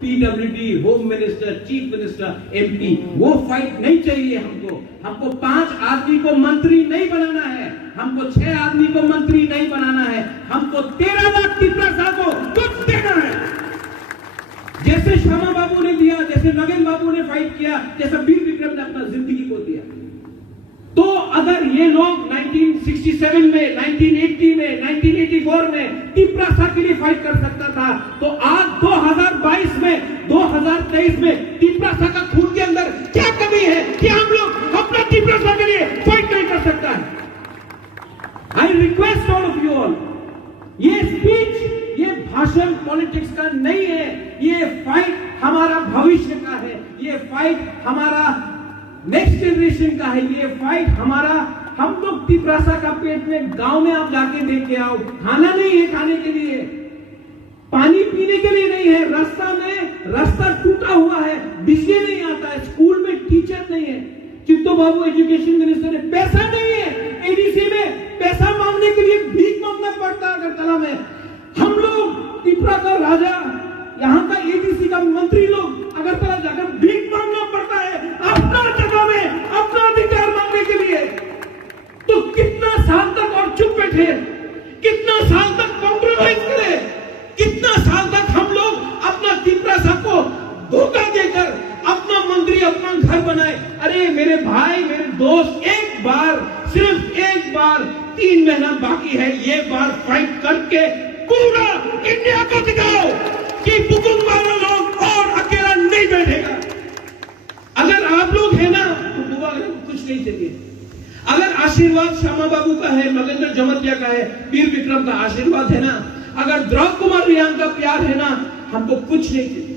PWD, home minister, chief minister, MP, वो fight नहीं चाहिए हमको। हमको 5 आदमी को मंत्री नहीं बनाना है, हमको 6 आदमी को मंत्री नहीं बनाना है, हमको 13 लाख तिपरासा को कुछ देना है। जैसे श्यामा बाबू ने दिया, जैसे नगेन बाबू ने फाइट किया, जैसा वीर विक्रम ने अपना जिंदगी को दिया। तो अगर ये लोग 1967 में, 1980 में, 1984 में तिपरासा के लिए फाइट कर सकता था, तो आज 2022 में, 2023 में तिपरासा का खून के अंदर क्या कमी है कि हम लोग अपना तिपरासा के लिए फाइट नहीं कर सकता है? I request all of you all, ये स्पीच, ये भाषण पॉलिटिक्स का नहीं है, ये फाइट हमारा भविष्य का है, ये फाइट हमारा नेक्स्ट जनरेशन का है, ये फाइट हमारा। हम लोग तिपरासा का पेट में, गांव में आप जाके देख के आओ, खाना नहीं है खाने के लिए, पानी पीने के लिए नहीं है, रास्ता टूटा हुआ है, बिजली नहीं आता है, स्कूल में टीचर नहीं है, चित्तो बाबू एजुकेशन मिनिस्टर ने पैसा नहीं है, एडीसी में पैसा मांगने के लिए भीख मांगना पड़ता है अगरतला में। हम लोग तिपरा का राजा, यहाँ का एडीसी का मंत्री लोग अगरतला जाकर भीख मांगना पड़ता है अपना जगह में, अपना अधिकार मांगने के लिए। तो कितना साल तक और चुप बैठे, कितना साल तक कॉम्प्रोमाइज करे, कितना साल तक हम लोग अपना तिपरासा को धोखा देकर अपना मंत्री, अपना घर बनाए? अरे मेरे भाई, मेरे दोस्त, एक बार, सिर्फ एक बार, 3 महीना बाकी है, ये बार फाइट करके पूरा इंडिया को दिखाओ कि बुकुंग वाला लोग और अकेला नहीं बैठेगा। अगर आप लोग है ना तो दुआ करें, कुछ नहीं चाहिए। अगर आशीर्वाद श्यामा बाबू का है, नरेंद्र जमतिया का है, वीर विक्रम का आशीर्वाद है ना, अगर द्रौपदी कुमार रियांग का प्यार है ना, हमको कुछ नहीं चाहिए।